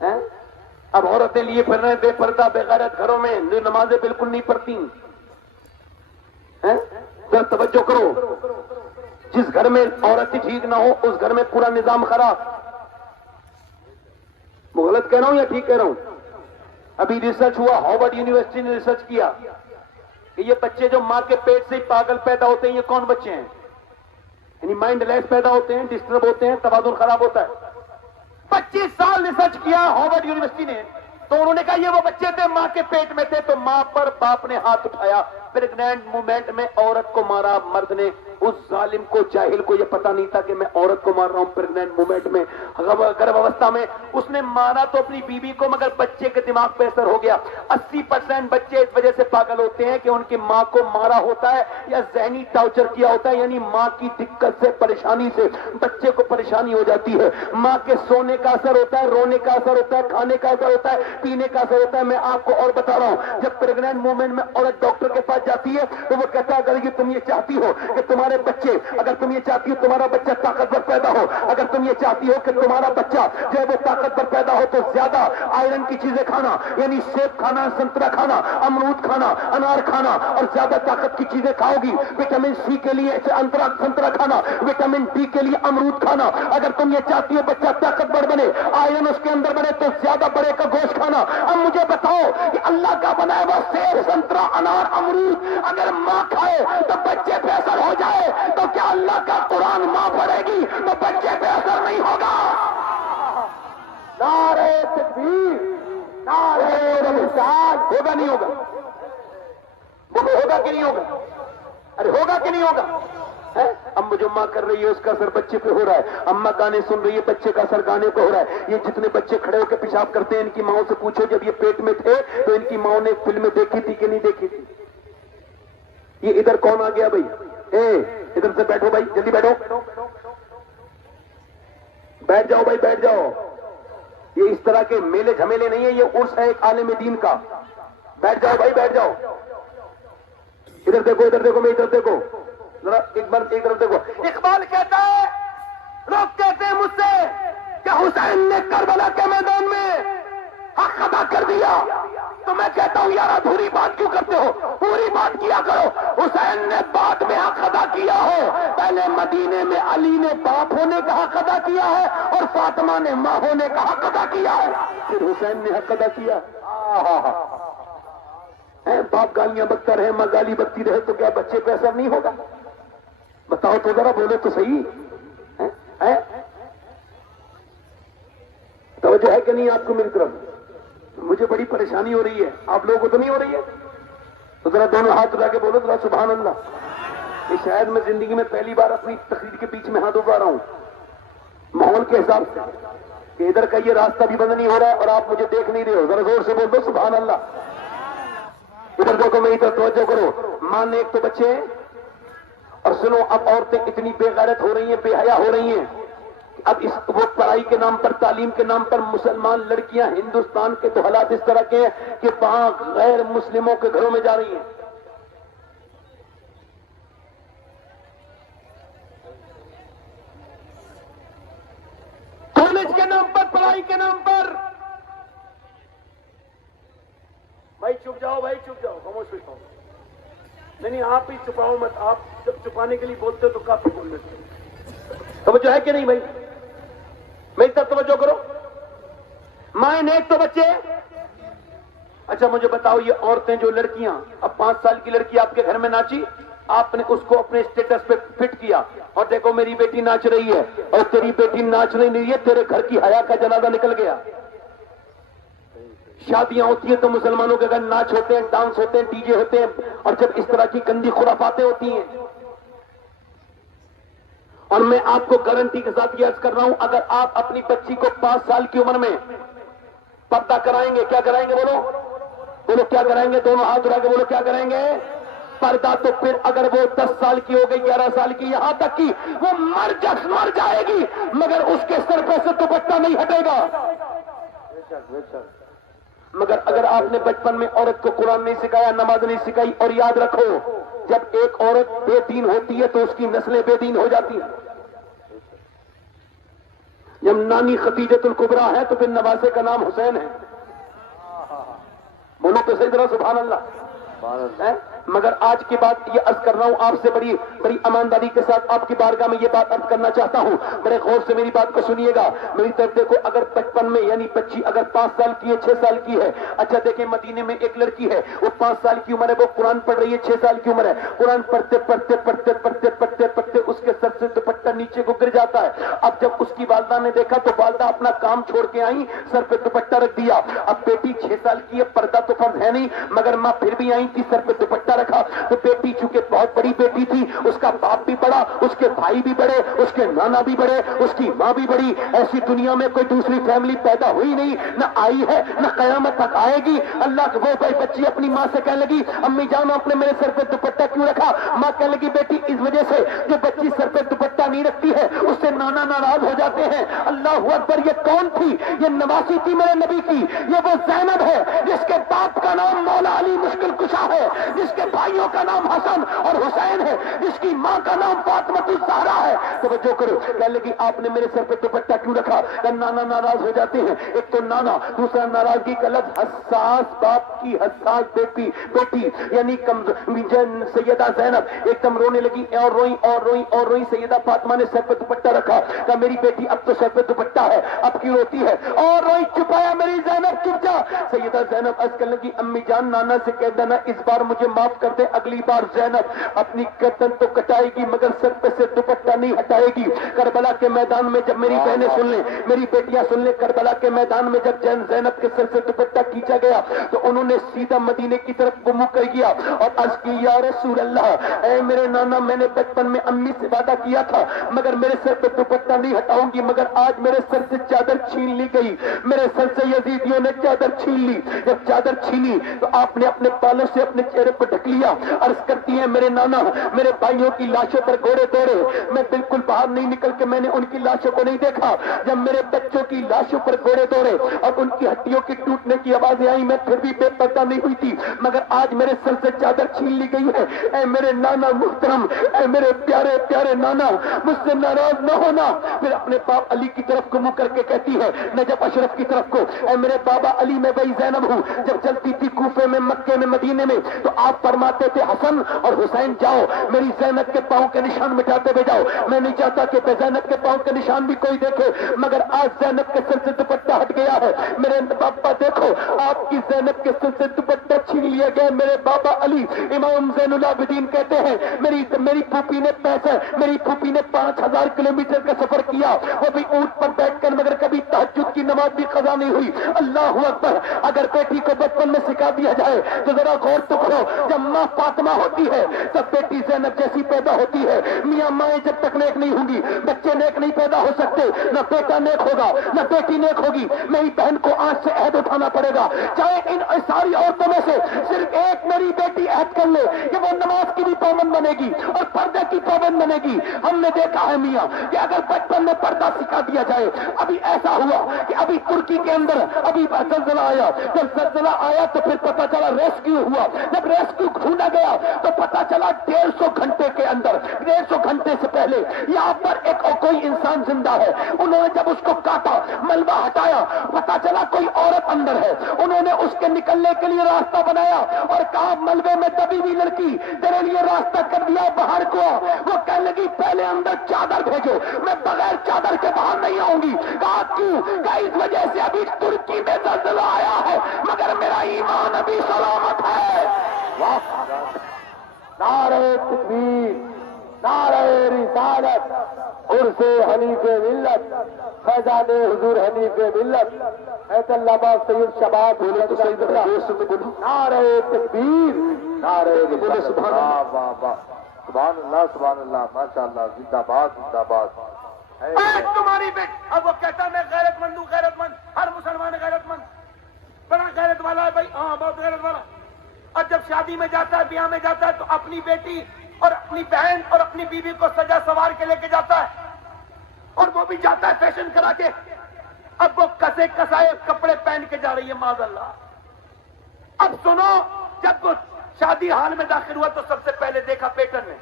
ہیں؟ اب عورتیں لیے پھر رہے بے پردہ بے غیرت گھروں میں جو نمازیں بالکل نہیں پڑھتی ہیں؟ ذرا توجہ کرو، جس گھر میں عورت ہی ٹھیک نہ ہو اس گھر میں پورا نظام خراب. میں غلط کہہ رہا ہوں یا ٹھیک کہہ رہا ہوں؟ ابھی ریسرچ ہوا، ہارورڈ یونیورسٹی نے ریسرچ کیا کہ یہ بچے جو ماں کے پیٹ سے ہی پاگل پیدا ہوتے ہیں، یہ کون بچے ہیں؟ یعنی مائنڈ لیس پیدا ہوتے ہیں، ڈسٹرب ہوتے ہیں، توازن خراب ہوتا ہے. 25 سال ریسرچ کیا ہارورڈ یونیورسٹی نے، تو انہوں نے کہا یہ وہ بچے تھے ماں کے پیٹ میں تھے تو ماں پر باپ نے ہاتھ اٹھایا، پریگنینٹ مومنٹ میں عورت کو مارا مرد نے. اس ظالم کو، جاہل کو یہ پتا نہیں تھا کہ میں عورت کو مار رہا ہوں پریگنینٹ مومنٹ میں، گربھ اوستھا میں. اس نے مارا تو اپنی بیوی کو، مگر بچے کے دماغ پہ اثر ہو گیا. 80% بچے اس وجہ سے پاگل ہوتے ہیں کہ ان کی ماں کو مارا ہوتا ہے یا ذہنی ٹارچر کیا ہوتا ہے، یعنی ماں کی دقت سے، پریشانی سے بچے کو پریشانی ہو جاتی ہے. ماں کے سونے کا اثر ہوتا ہے، رونے کا اثر ہوتا ہے، کھانے کا اثر ہوتا ہے، پینے کا اثر ہوتا ہے. میں آپ کو اور بتا رہا ہوں، جب پریگنینٹ مومنٹ میں عورت ڈاکٹر کے پاس جاتی ہے تو وہ کہتا ہے اگر یہ تم یہ چاہتی ہو کہ تمہارے بچے، اگر تم یہ چاہتی ہو تمہارا بچہ طاقتور پیدا ہو، اگر تم یہ چاہتی ہو کہ تمہارا بچہ جو ہے وہ طاقتور پیدا ہو تو زیادہ آئرن کی چیزیں کھانا، یعنی سیب کھانا، سنترا کھانا، امرود کھانا، انار کھانا، اور زیادہ طاقت کی چیزیں کھاؤ گی. وٹامن سی کے لیے سنترا کھانا، وٹامن ڈی کے لیے امرود کھانا. اگر تم یہ چاہتی ہو بچہ طاقتور بنے، آئرن اس کے اندر بنے، تو زیادہ بڑے کا گوشت کھانا. اب مجھے بتاؤ کہ اللہ کا بنایا ہوا سیب، سنترا، انار، امرود اگر ماں کھائے تو بچے پہ اثر ہو جائے تو کیا اللہ کا قرآن ماں پڑھے گی تو بچے پہ اثر نہیں ہوگا؟ نعرہ تکبیر، نعرہ رسالت. ہوگا نہیں ہوگا؟ بولو ہوگا کہ نہیں ہوگا؟ ارے ہوگا کہ نہیں ہوگا؟ ام جو ماں کر رہی ہے اس کا اثر بچے پہ ہو رہا ہے، اماں گانے سن رہی ہے بچے کا اثر گانے پہ ہو رہا ہے. یہ جتنے بچے کھڑے ہو کے پیشاب کرتے ہیں ان کی ماؤں سے پوچھو جب یہ پیٹ میں تھے تو ان کی ماؤں نے فلمیں دیکھی تھی کہ نہیں دیکھی تھی؟ یہ ادھر کون آ گیا بھائی؟ ادھر سے بیٹھو بھائی، جلدی بیٹھو، بیٹھ جاؤ بھائی، بیٹھ جاؤ. یہ اس طرح کے میلے جھمیلے نہیں ہیں، یہ عرس ہے ایک عالم دین کا. بیٹھ جاؤ بھائی، بیٹھ جاؤ. ادھر دیکھو، ادھر دیکھو، میں ادھر دیکھو ذرا، ایک بار ایک طرف دیکھو. اقبال کہتا ہے، لوگ کہتے ہیں مجھ سے کہ حسین نے کربلا کے میدان میں حق ادا کر دیا، تو میں کہتا ہوں یار ادھوری بات کیوں کرتے ہو؟ پوری بات کیا کرو. حسین نے بعد میں حق ادا کیا ہو، پہلے مدینے میں علی نے باپ ہونے کا حق ادا کیا ہے اور فاطمہ نے ماں ہونے کا حق ادا کیا ہے، پھر حسین نے حق ادا کیا. باپ گالیاں بکتا رہے، ماں گالی بکتی رہے تو کیا بچے پہ اثر نہیں ہوگا؟ بتاؤ تو ذرا، بولے تو صحیح. توجہ ہے کہ نہیں آپ کو میری طرف؟ مجھے بڑی پریشانی ہو رہی ہے، آپ لوگوں کو تو نہیں ہو رہی ہے؟ تو ذرا دونوں ہاتھ اٹھا کے بولو ذرا سبحان اللہ. یہ شاید میں زندگی میں پہلی بار اپنی تقریر کے بیچ میں ہاتھ اٹھا رہا ہوں ماحول کے حساب سے کہ ادھر کا یہ راستہ بھی بند نہیں ہو رہا ہے اور آپ مجھے دیکھ نہیں رہے ہو. ذرا زور سے بول دو سبحان اللہ. ادھر دیکھو، میں ادھر توجہ کرو. ماں نے ایک تو بچے ہیں، اور سنو اب عورتیں اتنی بے غیرت ہو رہی ہیں، بے حیا ہو رہی ہیں. اب وہ پڑھائی کے نام پر، تعلیم کے نام پر مسلمان لڑکیاں، ہندوستان کے تو حالات اس طرح کے ہیں کہ وہاں غیر مسلموں کے گھروں میں جا رہی ہیں. کالج کے نام پر، پڑھائی کے نام پر. بھائی چپ جاؤ، بھائی چپ جاؤ، خاموش ہو جاؤ. نہیں آپ ہی چھپاؤ مت، آپ جب چھپانے کے لیے بولتے ہو تو کافی بول لیتے ہو. توجہ ہے کہ نہیں بھائی؟ میری طرف توجہ کرو. مائیں نیک تو بچے. اچھا مجھے بتاؤ، یہ عورتیں جو لڑکیاں، اب 5 سال کی لڑکی آپ کے گھر میں ناچی، آپ نے اس کو اپنے اسٹیٹس پہ فٹ کیا اور دیکھو میری بیٹی ناچ رہی ہے، اور تیری بیٹی ناچ نہیں ہے، تیرے گھر کی حیا کا جنازہ نکل گیا. شادیاں ہوتی ہیں تو مسلمانوں کے گھر ناچ ہوتے ہیں، ڈانس ہوتے ہیں، ڈی جے ہوتے ہیں، اور جب اس طرح کی گندی خرافاتیں ہوتی ہیں. اور میں آپ کو گارنٹی کے ساتھ یہ عرض کر رہا ہوں، اگر آپ اپنی بچی کو 5 سال کی عمر میں پردہ کرائیں گے، کیا کرائیں گے بولو؟ بولو کیا کرائیں گے؟ دونوں ہاتھ اٹھا کے بولو کیا کریں گے؟ پردہ. تو پھر اگر وہ 10 سال کی ہو گئی، 11 سال کی، یہاں تک کی وہ مر جائے گی، مگر اس کے سر پہ سے دوپٹہ نہیں ہٹے گا. مگر اگر آپ نے بچپن میں عورت کو قرآن نہیں سکھایا، نماز نہیں سکھائی، اور یاد رکھو جب ایک عورت بے دین ہوتی ہے تو اس کی نسلیں بے دین ہو جاتی ہیں. جب نانی خدیجۃ الکبریٰ ہے تو پھر نواسے کا نام حسین ہے. بولو تو صحیح طرح سبحان اللہ. مگر آج کی بات یہ عرض کر رہا ہوں آپ سے بڑی ایمانداری کے ساتھ آپ کی بارگاہ میں یہ بات عرض کرنا چاہتا ہوں. بڑے غور سے میری بات کو سنیے گا. میری طرف دیکھو. اگر بچپن میں یعنی بچی اگر 5 سال کی ہے 6 سال کی ہے, اچھا دیکھیں مدینے میں ایک لڑکی ہے, وہ 5 سال کی عمر ہے, وہ قرآن پڑھ رہی ہے, 6 سال کی عمر ہے. قرآن پڑھتے پڑھتے پڑھتے پڑھتے پڑھتے پڑھتے اس کے سر سے دوپٹہ نیچے کو گر جاتا ہے. اب جب اس کی والدہ نے دیکھا تو والدہ اپنا کام چھوڑ کے آئی, سر پہ دوپٹہ رکھ دیا. اب بیٹی 6 سال کی ہے, پردہ تو فرض ہے نہیں, مگر ماں پھر بھی آئی تھی, سر پہ دوپٹہ رکھا. تو بیٹی چونکہ بہت بڑی بیٹی تھی, اس کا باپ بھی بڑا, اس کے بھائی بھی بڑے, اس کے نانا بھی بڑے, اس کی ماں بھی بڑی. ایسی دنیا میں کوئی دوسری فیملی پیدا ہوئی نہیں, نہ آئی ہے, نہ قیامت تک آئے گی. اللہ وہ بچی اپنی ماں سے کہنے لگی, امی جان آپ نے میرے سر پہ دوپٹہ کیوں رکھا؟ ماں کہنے لگی, بیٹی اس وجہ سے جو بچی سر پہ دوپٹہ نہیں رکھتی ہے اس سے نانا ناراض ہو جاتے ہیں. اللہ اکبر. یہ کون تھی؟ یہ نواسی تھی میرے نبی کی. یہ وہ زینب ہے جس کے باپ کا نام مولا علی مشکل کشا ہے, جس کے بھائیوں کا نام حسن اور حسین ہے, جس کی ماں کا نام فاطمہ الزہرا ہے. توجہ کرو. کہنے لگی آپ نے میرے سر پہ دوپٹہ کیوں رکھا؟ کہ نانا ناراض ہو جاتے ہیں. ایک تو نانا, دوسرا ناراضگی کا لفظ, حساس باپ کی حساس بیٹی یعنی سیدہ زینب ایک دم رونے لگی اور روئی اور روئی اور روئی. سیدہ فاطمہ نے سر پہ دوپٹہ رکھا. کہا میری بیٹی اب تو سر پہ دوپٹہ ہے, اب کیوں روتی ہے؟ اور روئی. چپایا میری زینب, چپ جا. سیدہ زینب عرض کرنے لگی, امی جان نانا سے کہہ دینا اس بار مجھے معاف کر دے, اگلی بار زینب اپنی گردن تو کٹائے گی مگر سر پہ سے دوپٹہ نہیں ہٹائے گی. کربلا کے میدان میں جب میری بہنیں سن لیں, میری بیٹیاں سن لیں, کربلا کے میدان میں جب زینب کے سر سے دوپٹہ کھینچا گیا تو انہوں نے سیدھا مدینے کی طرف منہ کر گیا اور عرض کی, یا رسول اللہ, اے میرے نانا, میں نے بچپن میں امی سے وعدہ کیا تھا مگر میرے سر پہ دوپٹہ نہیں ہٹاؤں گی, مگر آج میرے سر سے چادر چھین لی گئی. میرے سر سے یزیدیوں نے چادر چھین لی. جب چادر چھینی تو آپ نے اپنے بالوں سے اپنے چہرے کو ڈھک لیا. عرض کرتی ہیں, میرے نانا میرے بھائیوں کی لاشوں پر گھوڑے دوڑے, میں بالکل باہر نہیں نکل کے میں نے ان کی لاشوں کو نہیں دیکھا. جب میرے بچوں کی لاشوں پر گھوڑے دوڑے اور ان کی ہڈیوں کی ٹوٹنے کی آوازیں آئی, میں پھر بھی بے پردہ نہیں ہوئی تھی, مگر آج میرے سر سے چادر چھین لی گئی ہے. اے میرے نانا محترم, اے میرے پیارے پیارے نانا, مجھ سے ناراض نہ ہونا. پھر اپنے باپ علی کی طرف کو منہ کر کے کہتی ہے, نجف اشرف کی طرف کو, اے میرے بابا علی, میں وہی زینب ہوں جب چلتی تھی کوفے میں, مکے میں, مدینے میں, تو آپ فرماتے تھے حسن اور حسین جاؤ میری زینب کے پاؤں کے نشان مٹاتے ہوئے جاؤ. میں نہیں چاہتا کہ زینب کے پاؤں کے نشان بھی کوئی دیکھے, مگر آج زینب کے سر سے دوپٹہ ہٹ گیا ہے. میرے بابا دیکھو, آپ کی زینب کے سر سے دوپٹہ چھین لیا گیا. میرے بابا علی امام زین العابدین کہتے ہیں, میری پھوپھی نے 5000 کلومیٹر کا سفر کیا, وہ بھی اونٹ پر بیٹھ کر, مگر کبھی تہجد کی نماز بھی قضا نہیں ہوئی. اللہ اکبر. اگر بیٹی کو بچپن میں سکھا دیا جائے تو ذرا غور تو کرو, جب ماں فاطمہ ہوتی ہے تب بیٹی زینب جیسی پیدا ہوتی ہے. میاں مائیں جب تک نیک نہیں ہوں گی بچے نیک نہیں پیدا ہو سکتے. نہ بیٹا نیک ہوگا نہ بیٹی نیک ہوگی. میری بہن کو آج سے عہد اٹھانا پڑے گا, چاہے ان ساری عورتوں میں سے صرف ایک میری بیٹی عہد کر لے کہ وہ نماز کی بھی پابند بنے گی اور پردے کی پابند بنے گی. ہم نے دیکھا ہے میاں کہ اگر بچپن میں پردہ سکھا دیا جائے, ابھی ایسا ہوا کہ ابھی ترکی کے اندر ابھی زلزلہ آیا, جب زلزلہ آیا تو پھر پتا چلا ریسکیو ہوا, جب ریسکیو ڈھونڈا گیا تو پتا چلا 150 گھنٹے کے اندر, 150 گھنٹے سے پہلے یہاں پر ایک کوئی انسان زندہ ہے. انہوں نے جب اس کو کاٹا, ملبہ ہٹایا, پتا چلا کوئی عورت اندر ہے. انہوں نے اس کے نکلنے کے لیے راستہ بنایا اور کہا, ملبے میں دبی ہوئی لڑکی تیرے لیے راستہ کر دیا, باہر کو آ. وہ کہنے لگی, پہلے اندر چادر بھیجو, میں بغیر چادر کے باہر نہیں آؤں گی. کہا کیوں؟ کہ اس وجہ سے ابھی ترکی میں زلزلہ آیا ہے مگر میرا ایمان ابھی سلامت ہے. نعرہ تکبیر, نعرہ رسالت, عرس حنیف ملت, فیضان حضور حنیف ملت, حیدر اللہ باب سید شباب بولے تو سید نعرہ تکبیر, نعرہ رسالت. سبحان اللہ, سبحان اللہ, سبحان اللہ, ماشاء اللہ, زندہ باد, زندہ باد. تمہاری بیٹ اب وہ کہتا میں غیرت مند ہوں, غیرت مند, ہر مسلمان غیرت مند, بڑا غیرت والا ہے بھائی, ہاں بہت غیرت والا. اور جب شادی میں جاتا ہے, بیاہ میں جاتا ہے, تو اپنی بیٹی اور اپنی بہن اور اپنی بیوی کو سجا سوار کے لے کے جاتا ہے, اور وہ بھی جاتا ہے فیشن کرا کے. اب وہ کسے کسائے کپڑے پہن کے جا رہی ہے, معاذ اللہ. اب سنو, جب وہ شادی ہال میں داخل ہوا تو سب سے پہلے دیکھا پیٹرن نے,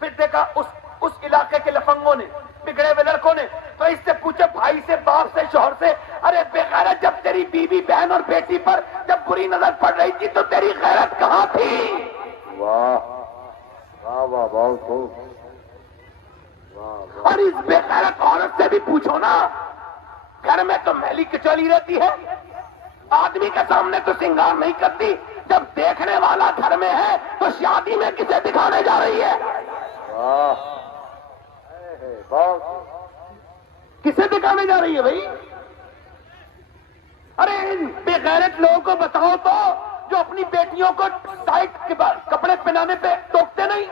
پھر دیکھا اس اس علاقے کے لفنگوں نے، بگڑے ہوئے لڑکوں نے، تو اس سے پوچھے بھائی سے، باپ سے، شوہر سے، ارے بے غیرت جب تیری بیوی بہن اور بیٹی پر جب بری نظر پڑ رہی تھی تو تیری غیرت کہاں تھی؟ واہ واہ واہ بہت خوب. واہ اور اس بے غیرت عورت سے بھی پوچھو نا، گھر میں تو میلی کچولی رہتی ہے، آدمی کے سامنے تو سنگار نہیں کرتی، جب دیکھنے والا گھر میں ہے تو شادی میں کسے دکھانے جا رہی ہے؟ واہ بہت کسے دکھانے جا رہی ہے بھائی؟ ارے ان بے غیرت لوگوں کو بتاؤ تو، جو اپنی بیٹیوں کو ٹائٹ کپڑے پہنانے پہ ٹوکتے نہیں،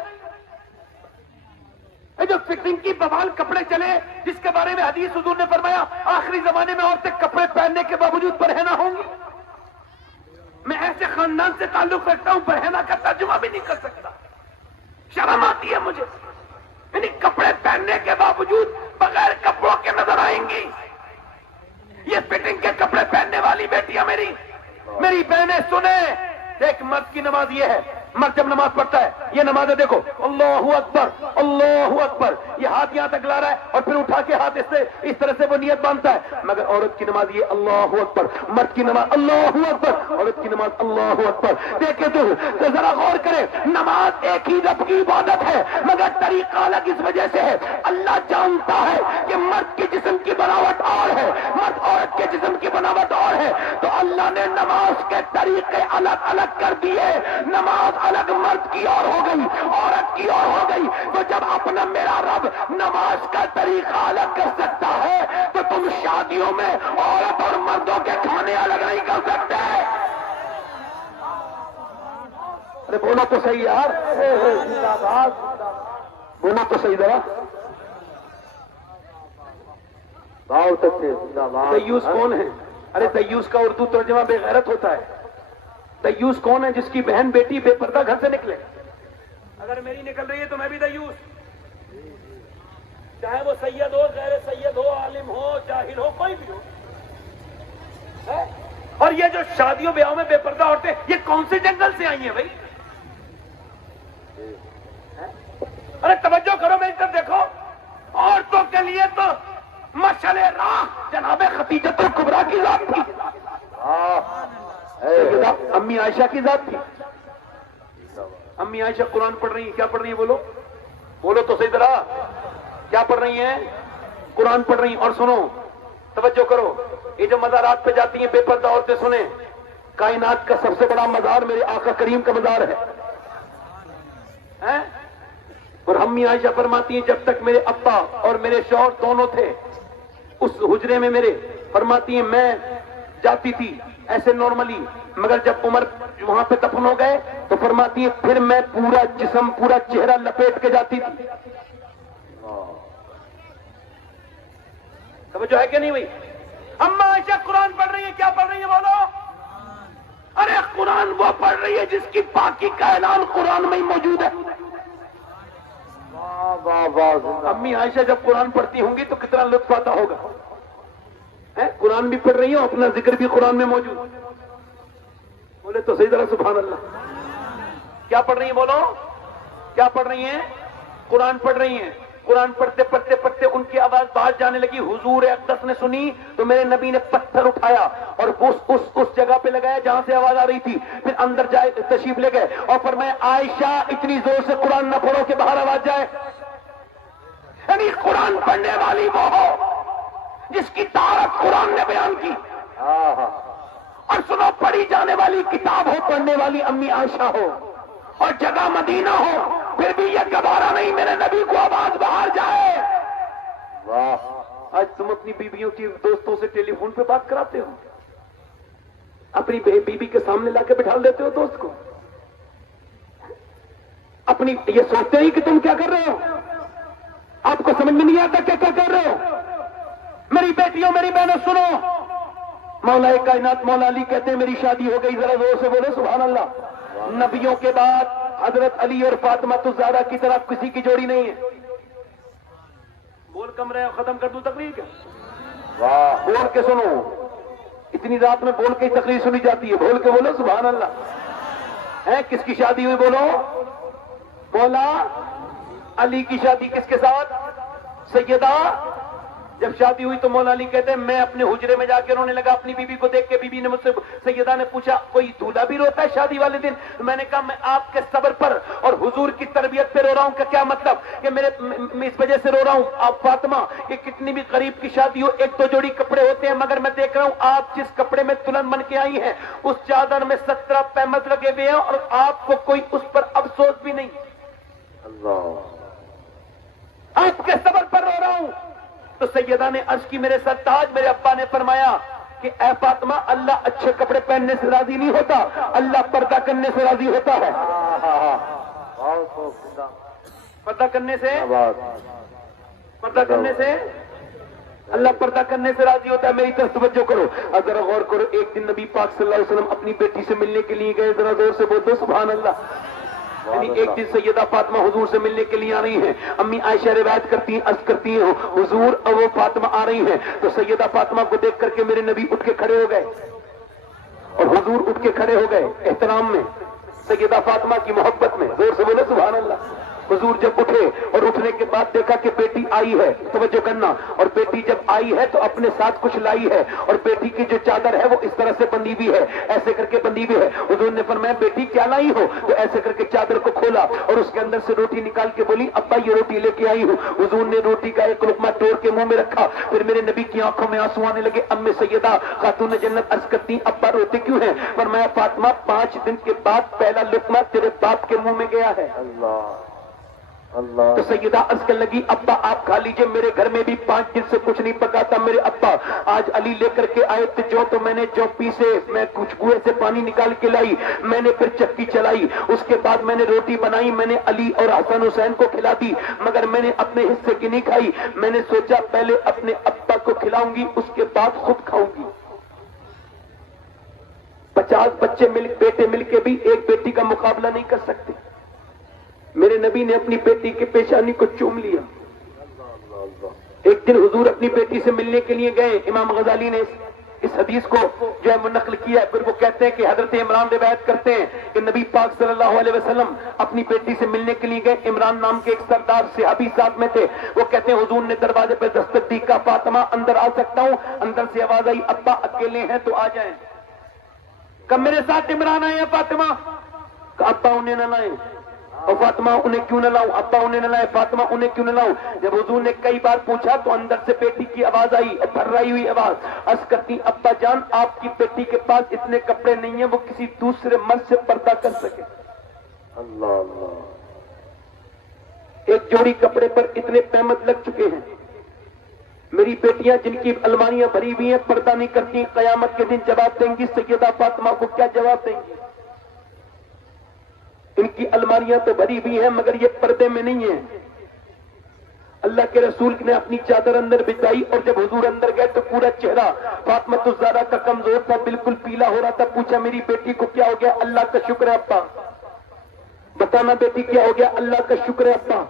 یہ جو فٹنگ کی بوال کپڑے چلے، جس کے بارے میں حدیث حضور نے فرمایا آخری زمانے میں عورتیں کپڑے پہننے کے باوجود برہنہ ہوں گی. میں ایسے خاندان سے تعلق رکھتا ہوں، برہنہ کا ترجمہ بھی نہیں کر سکتا، شرم آتی ہے مجھے. یعنی کپڑے پہننے کے باوجود بغیر کپڑوں کے نظر آئیں گی. یہ فٹنگ کے کپڑے پہننے والی بیٹیاں میری بہنیں سنیں، ایک مرد کی نماز یہ ہے، مرد جب نماز پڑھتا ہے یہ نماز ہے، دیکھو اللہ اکبر اللہ اکبر، یہ ہاتھ یہاں تک لا رہا ہے اور پھر اٹھا کے ہاتھ اس طرح سے وہ نیت باندھتا ہے. مگر عورت کی نماز یہ اللہ اکبر، مرد کی نماز اللہ اکبر، عورت کی نماز اللہ اکبر. دیکھے تو ذرا غور کرے، نماز ایک ہی رب کی عبادت ہے مگر طریقہ الگ اس وجہ سے ہے. اللہ جانتا ہے کہ مرد کے جسم کی بناوٹ اور ہے، مرد عورت کے جسم کی بناوٹ اور ہے، تو اللہ نے نماز کے طریقے الگ الگ کر دیے. نماز الگ مرد کی اور ہو گئی، عورت کی اور ہو گئی. تو جب اپنا میرا رب نماز کا طریقہ الگ کر سکتا ہے تو تم شادیوں میں عورت اور مردوں کے کھانے الگ نہیں کر سکتے. ارے بولو تو صحیح یار، بولو تو صحیح ذرا. بہت اچھے. زندہ باد. دیوس کون ہے؟ ارے دیوس کا اردو ترجمہ بے غیرت ہوتا ہے. دیوس کون ہے؟ جس کی بہن بیٹی بے پردہ گھر سے نکلے. اگر میری نکل رہی ہے تو میں بھی دیوس، چاہے وہ سید ہو، غیر سید ہو، عالم ہو، جاہل ہو، کوئی بھی ہو. اور یہ جو شادیوں بیاہوں میں بے پردہ عورتیں، یہ کون سے جنگل سے آئی ہیں بھائی؟ ارے توجہ کرو میری طرف دیکھو. عورتوں کے لیے تو مشعل راہ جناب خدیجۃ الکبریٰ کی ذات تھی، سیدہ امی عائشہ کی ذات تھی. امی عائشہ قرآن پڑھ رہی ہیں، کیا پڑھ رہی ہیں؟ بولو بولو تو صحیح طرح، کیا پڑھ رہی ہیں؟ قرآن پڑھ رہی ہیں. اور سنو توجہ کرو، یہ جو مزارات پہ جاتی ہیں بے پردہ عورتیں، سنیں، کائنات کا سب سے بڑا مزار میرے آقا کریم کا مزار ہے. اور امی عائشہ فرماتی ہیں جب تک میرے ابا اور میرے شوہر دونوں تھے اس حجرے میں میرے، فرماتی ہیں میں جاتی تھی ایسے نارملی، مگر جب عمر وہاں پہ دفن ہو گئے تو فرماتی ہے پھر میں پورا جسم پورا چہرہ لپیٹ کے جاتی تھی. توجہ ہے کہ نہیں بھائی؟ اما عائشہ قرآن پڑھ رہی ہے، کیا پڑھ رہی ہے بولو؟ ارے قرآن وہ پڑھ رہی ہے جس کی پاکی کا اعلان قرآن میں ہی موجود ہے. امی عائشہ جب قرآن پڑھتی ہوں گی تو کتنا لطف آتا ہوگا. قرآن بھی پڑھ رہی ہوں، اپنا ذکر بھی قرآن میں موجود. بولے تو صحیح طرح سبحان اللہ. کیا پڑھ رہی ہیں بولو؟ کیا پڑھ رہی ہیں؟ قرآن پڑھ رہی ہیں. قرآن پڑھتے پڑھتے پڑھتے ان کی آواز باہر جانے لگی. حضور اقدس نے سنی تو میرے نبی نے پتھر اٹھایا اور اس جگہ پہ لگایا جہاں سے آواز آ رہی تھی، پھر اندر جائے تشریف لے گئے اور فرمایا عائشہ اتنی زور سے قرآن نہ پڑھو کہ باہر آواز جائے. یعنی قرآن پڑھنے والی وہ ہو جس کی طاقت قرآن نے بیان کی. اور سنو، پڑھی جانے والی کتاب ہو، پڑھنے والی امی عائشہ ہو اور جگہ مدینہ ہو، پھر بھی یہ گوارا نہیں میرے نبی کو آواز باہر جائے. آج تم اپنی بیویوں کی دوستوں سے ٹیلی فون پہ بات کراتے ہو، اپنی بیوی کے سامنے لا کے بٹھا دیتے ہو دوست کو. اپنی یہ سوچتے ہی کہ تم کیا کر رہے ہو، آپ کو سمجھ میں نہیں آتا کیا کیا کر رہے ہو. میری بیٹیوں میری بہنوں سنو، مولا کائنات مولا علی کہتے ہیں میری شادی ہو گئی، ذرا زور سے بولو سبحان اللہ. نبیوں کے بعد حضرت علی اور فاطمہ الزہرا کی طرح کسی کی جوڑی نہیں ہے. بول کم رہے، ختم کر دوں تقریر کیا؟ بول کے سنو، اتنی رات میں بول کے تقریر سنی جاتی ہے. بول کے بولو سبحان اللہ. ہے کس کی شادی ہوئی بولو؟ مولا علی کی شادی کس کے ساتھ؟ سیدہ. جب شادی ہوئی تو مولا علی کہتے ہیں میں اپنے حجرے میں جا کے رونے لگا اپنی بیوی کو دیکھ کے. بیوی نے مجھ سے, سیدہ نے پوچھا کوئی دولہا بھی روتا ہے شادی والے دن؟ میں نے کہا میں آپ کے صبر پر اور حضور کی تربیت پہ رو رہا ہوں. کا کیا مطلب کہ میں اس وجہ سے رو رہا ہوں آپ فاطمہ کہ کتنی بھی غریب کی شادی ہو ایک تو جوڑی کپڑے ہوتے ہیں, مگر میں دیکھ رہا ہوں آپ جس کپڑے میں دلہن بن کے آئی ہیں اس چادر میں 17 پیمد لگے ہوئے ہیں اور آپ کو کوئی اس پر افسوس بھی نہیں. اللہ, آپ کے صبر پر رو رہا ہوں. تو سیدہ نے عرض کی میرے سر تاج. میرے ابا نے فرمایا کہ اے فاطمہ اللہ اچھے کپڑے پہننے سے راضی نہیں ہوتا, اللہ پردہ کرنے سے راضی ہوتا ہے. پردہ کرنے سے اللہ پردہ کرنے سے راضی ہوتا ہے. میری طرف توجہ کرو, ذرا غور کرو. ایک دن نبی پاک صلی اللہ علیہ وسلم اپنی بیٹی سے ملنے کے لیے گئے. ذرا زور سے بول دو سبحان اللہ. یعنی ایک دن سیدہ فاطمہ حضور سے ملنے کے لیے آ رہی ہیں. امی عائشہ روایت کرتی ہیں, عرض کرتی ہیں حضور اور وہ فاطمہ آ رہی ہیں. تو سیدہ فاطمہ کو دیکھ کر کے میرے نبی اٹھ کے کھڑے ہو گئے اور حضور اٹھ کے کھڑے ہو گئے احترام میں, سیدہ فاطمہ کی محبت میں. زور سے بولے سبحان اللہ. حضور جب اٹھے اور اٹھنے کے بعد دیکھا کہ بیٹی آئی ہے, توجہ کرنا, اور بیٹی جب آئی ہے تو اپنے ساتھ کچھ لائی ہے اور بیٹی کی جو چادر ہے وہ اس طرح سے بندھی ہوئی ہے, ایسے کر کے بندھی ہوئی ہے. حضور نے فرمایا بیٹی کیا لائی ہو؟ تو ایسے کر کے چادر کو کھولا اور اس کے اندر سے روٹی نکال کے بولی ابا یہ روٹی لے کے آئی ہوں. حضور نے روٹی کا ایک لقمہ توڑ کے منہ میں رکھا. پھر میرے نبی کی آنکھوں میں آنسو آنے لگے. ام سیدہ خاتون جنت عرض کرتی ابا روتے کیوں ہیں؟ فرمایا فاطمہ 5 دن کے بعد پہلا لقمہ تیرے باپ کے منہ میں گیا ہے. اللہ, اللہ. تو سیدہ عرض کرنے لگی ابا آپ کھا لیجئے, میرے گھر میں بھی 5 دن سے کچھ نہیں پکا تھا. میرے ابا آج علی لے کر کے آئے تھے تو میں نے چوپی سے میں کچھ کنویں سے پانی نکال کے لائی, میں نے پھر چکی چلائی, اس کے بعد میں نے روٹی بنائی, میں نے علی اور حسن حسین کو کھلا دی, مگر میں نے اپنے حصے کی نہیں کھائی. میں نے سوچا پہلے اپنے ابا کو کھلاؤں گی اس کے بعد خود کھاؤں گی. 50 بچے بیٹے مل کے بھی ایک بیٹی کا مقابلہ نہیں کر سکتے. میرے نبی نے اپنی بیٹی کے پیشانی کو چوم لیا. ایک دن حضور اپنی بیٹی سے ملنے کے لیے گئے. امام غزالی نے اس حدیث کو جو ہے منقل کیا ہے. پھر وہ کہتے ہیں کہ حضرت عمران روایت کرتے ہیں کہ نبی پاک صلی اللہ علیہ وسلم اپنی بیٹی سے ملنے کے لیے گئے. عمران نام کے ایک سردار صحابی ساتھ میں تھے. وہ کہتے ہیں حضور نے دروازے پہ دستک دی, کہا فاطمہ اندر آ سکتا ہوں؟ اندر سے آواز آئی ابا اکیلے ہیں تو آ جائیں. کب میرے ساتھ عمران آئے ہیں فاطمہ؟ کہا ابا انہیں نہ لائیں. اور فاطمہ انہیں کیوں نہ لاؤں؟ ابا انہیں نہ لائے. فاطمہ انہیں کیوں نہ لاؤں؟ جب حضور نے کئی بار پوچھا تو اندر سے بیٹی کی آواز آئی, تھررائی ہوئی آواز. عرض کرتی ابا جان آپ کی بیٹی کے پاس اتنے کپڑے نہیں ہیں وہ کسی دوسرے مرد سے پردہ کر سکے. اللہ, اللہ. ایک جوڑی کپڑے پر اتنے پیمد لگ چکے ہیں. میری بیٹیاں جن کی الماریاں بھری ہوئی ہیں پردہ نہیں کرتی, قیامت کے دن جواب دیں گی. سیدہ فاطمہ کو کیا جواب دیں گی؟ ان کی الماریاں تو بھری ہوئی ہیں مگر یہ پردے میں نہیں ہیں. اللہ کے رسول نے اپنی چادر اندر بچھائی اور جب حضور اندر گئے تو پورا چہرہ فاطمہ الزہرا کا کمزور تھا, بالکل پیلا ہو رہا تھا. پوچھا میری بیٹی کو کیا ہو گیا؟ اللہ کا شکر ہے ابا. بتانا بیٹی کیا ہو گیا؟ اللہ کا شکر ہے ابا.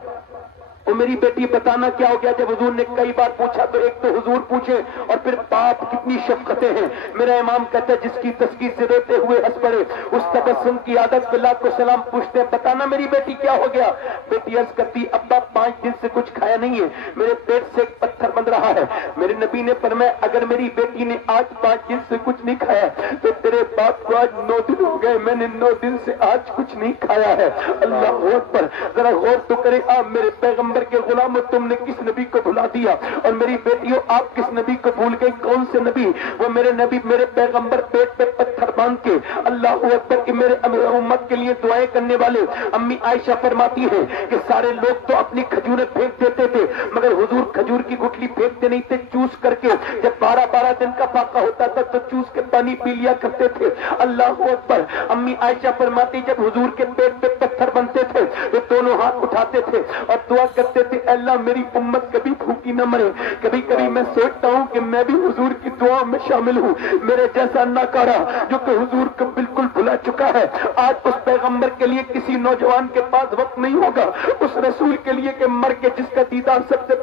اور میری بیٹی بتانا کیا ہو گیا؟ جب حضور نے کئی بار پوچھا تو ایک تو حضور پوچھے اور پھر باپ کتنی شفقتیں ہیں. میرا امام کہتا ہے جس کی تسکین سے روتے ہوئے ہنس پڑے اس تبسم کی عادت پہ لاکھ کو سلام. پوچھتے ہیں بتانا میری بیٹی کیا ہو گیا؟ بیٹی عرض کرتی ابا 5 دن سے کچھ کھایا نہیں ہے, میرے پیٹ سے ایک پتھر بن رہا ہے. میرے نبی نے فرمایا اگر میری بیٹی نے آج 5 دن سے کچھ نہیں کھایا تو تیرے باپ کو آج 9 دن ہو گئے, میں نے 9 دن سے آج کچھ نہیں کھایا ہے. اللہ اکبر. ذرا غور تو کرے آپ میرے پیغمبر کے غلاموں, تم نے کس نبی کو بھلا دیا؟ اور میری بیٹیوں آپ کس نبی کو بھول گئی؟ کون سے نبی؟ وہ میرے نبی میرے پیغمبر پیٹ پہ پتھر باندھ کے اللہ اکبر کہ میرے امت کے لیے دعائیں کرنے والے. امی عائشہ فرماتی ہیں کہ سارے لوگ تو اپنی کھجوریں پھینک دیتے تھے مگر حضور کھجور کی گٹلی پھینکتے نہیں تھے, چوس کر کے جب 12 دن کا فاقہ ہوتا تھا تو چوس کے پانی پی لیا کرتے تھے. اللہ اکبر. امی عائشہ فرماتی جب حضور کے پیٹ پہ پتھر بنتے تھے تو دونوں ہاتھ اٹھاتے تھے اور دعا کرتے تھے اللہ میری امت کبھی بھوکی نہ مرے. کبھی کبھی میں سوچتا ہوں کہ میں بھی حضور کی دعا میں شامل ہوں. میرے جیسا ناکارہ جو کہ حضور کو بالکل بھلا چکا ہے, آج اس پیغمبر کے لیے کسی نوجوان کے پاس وقت نہیں ہوگا, اس رسول کے لیے کہ مر کے جس کا دیدار سب سے